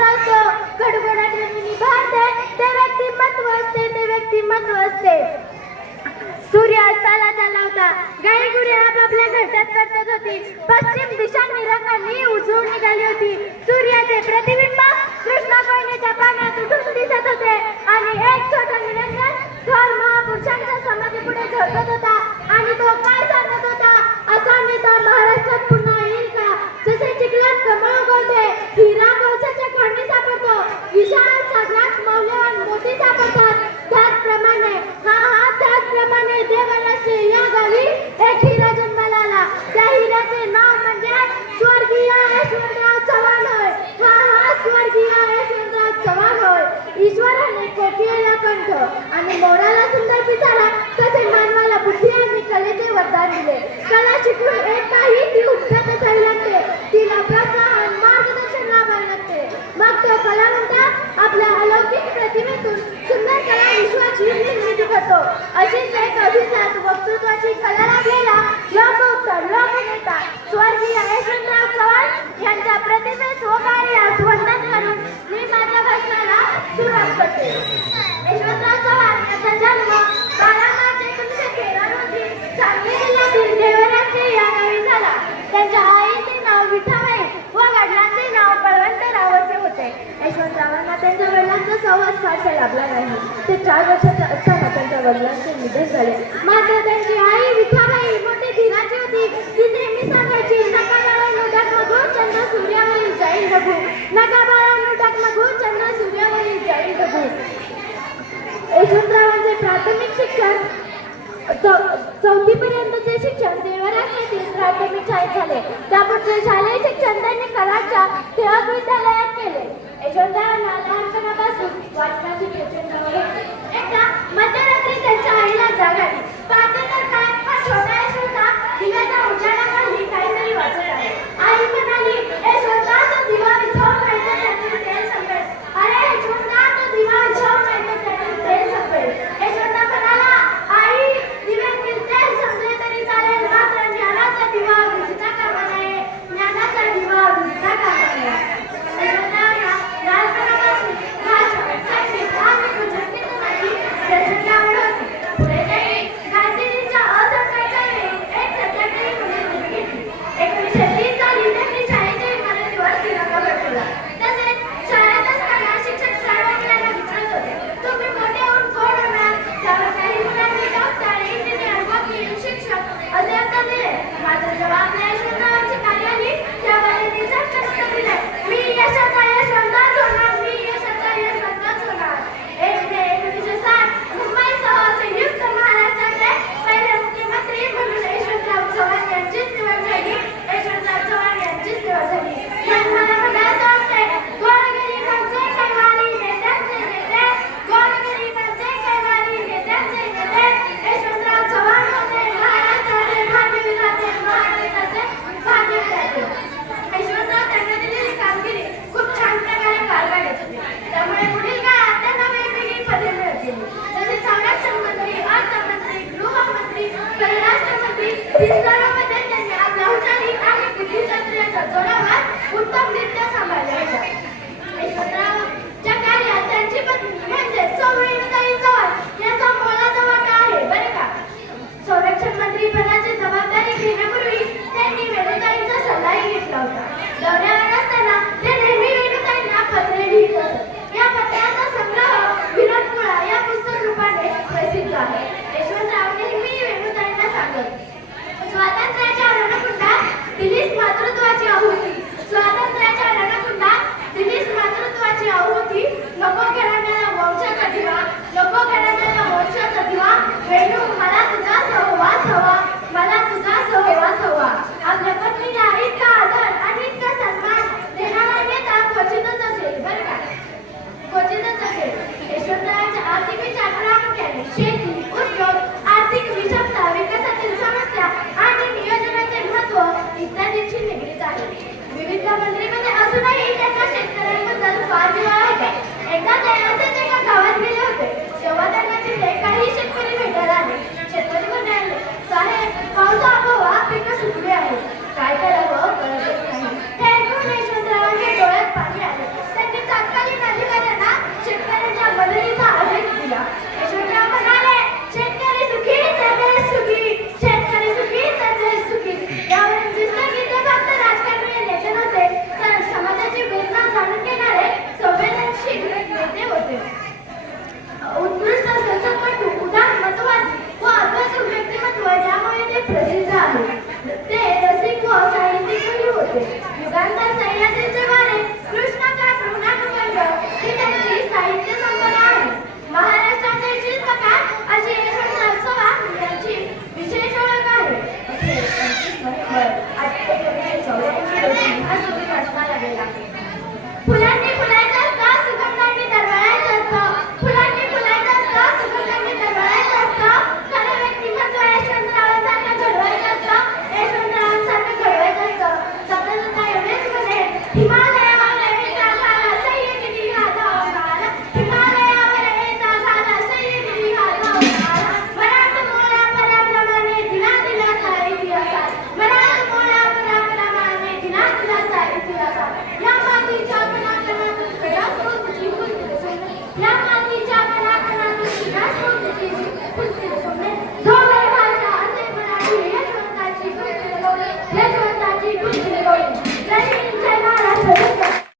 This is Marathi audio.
चंद्र असतो, गडगडाट रंगीनी भारते, ते व्यक्तिमत्व असते, ते व्यक्तिमत्व असते. सूर्य अस्ताला चालला होता. गाई गुरे आपापल्या घरट्यात परतत होती. पश्चिम दिशा निरंगांनी उजळून निघाली होती. सूर्याचे प्रतिबिंब कृष्णा कोयनेच्या पाण्यात उठून दिसत होते आणि एक छोटा निरंजन थोर महापुरुषांच्या समाधी पुढे झळकत होता. आणि तो काय सांगत होता? असा नेता महाराष्ट्रात पुन्हा येईल का? जसे चिखलात कमळ उगवते, हिरा कोळशाच्या खाणी सापडतो, विशाल सागरात मौल्यवान मोती सापडतात, त्याचप्रमाणे त्याचप्रमाणे देवालाचे या गावी एक हिरा जन्माला आला. त्या हिऱ्याचे नाव म्हणजे स्वर्गीय यशवंतराव चव्हाण होय. स्वर्गीय यशवंतराव चव्हाण होय. ईश्वराने कोकिळेला कंठ आणि मोराला सुंदर पिसारा, तसे मानवाला बुद्धी आणि कलेचे वरदान दिले. कला शिकून एक नाही, ती उपजत असावी लागते. तिला प्रोत्साहन मार्गदर्शन लाभावे लागते. मग तो कलावंत आपल्या अलौकिक प्रतिमेतून सुंदर कला विश्वाची निर्मिती करतो. अशीच एक अभिजात वक्तृत्वाची कला लागलेला लोकोत्तर लोकनेता स्वर्गीय यशवंतराव चव्हाण यांच्या प्रतिमेस व कार्यास वंदन करून मी माझ्या भाषणाला सुरुवात करते. यशवंतराव चव्हाण यांचा जन्म 12 मार्च 1913 रोजी सांगली जिल्ह्यातील देवराचे या गावी झाला. त्यांच्या आईचे नाव विठाबाई व वडिलांचे नाव बळवंतराव असे होते. यशवंतरावांना त्यांच्या वडिलांचा सहवास फारसा लाभला नाही. ते 4 वर्षाचे असताना त्यांच्या वडिलांचे निधन झाले. मात्र त्यांची आई विठाबाई मोठी धीराची होती. ती नेहमी सांगायची, नका बाळांनो डगमगून चंद्र सूर्यावरील जाईल डगू, नका बाळांनो डगमगून चंद्र सूर्यावरील जाईल डगू. यशवंतरावांचे प्राथमिक शिक्षण 4थी पर्यंतचे शिक्षण देवराज येथील प्राथमिक शाळेत झाले. त्यापुढचे शालेय शिक्षण त्यांनी कराडच्या टिळक विद्यालयात केले. यशवंतरावांना लहानपणापासून वाचनाची प्रचंड आवड होती. एकदा मध्यरात्री त्यांच्या आईला जाग आली. पाहते तर काय, हा छोटा यशवंत दिव्याच्या उजेडाखाली काहीतरी वाचत आहे. आई म्हणाली, यशवंता तो दिवा विझवून नाही तर त्यातील तेल संपेल. अरे यशवंता तो दिवा विझवून नाही तर त्यातील तेल संपेल. यशवंता म्हणाला, आई दिव्यातील तेल संपले तरी चालेल, मात्र ज्ञानाचा दिवा विझता कामा नये, ज्ञानाचा दिवा विझता कामा नये. यशवंतरावांना लहानपणापासून भाषण, संगीत आणि गुजरातीतूनही प्रचंड आवड होती. पुढे त्यांनी गांधीजींच्या हिमालय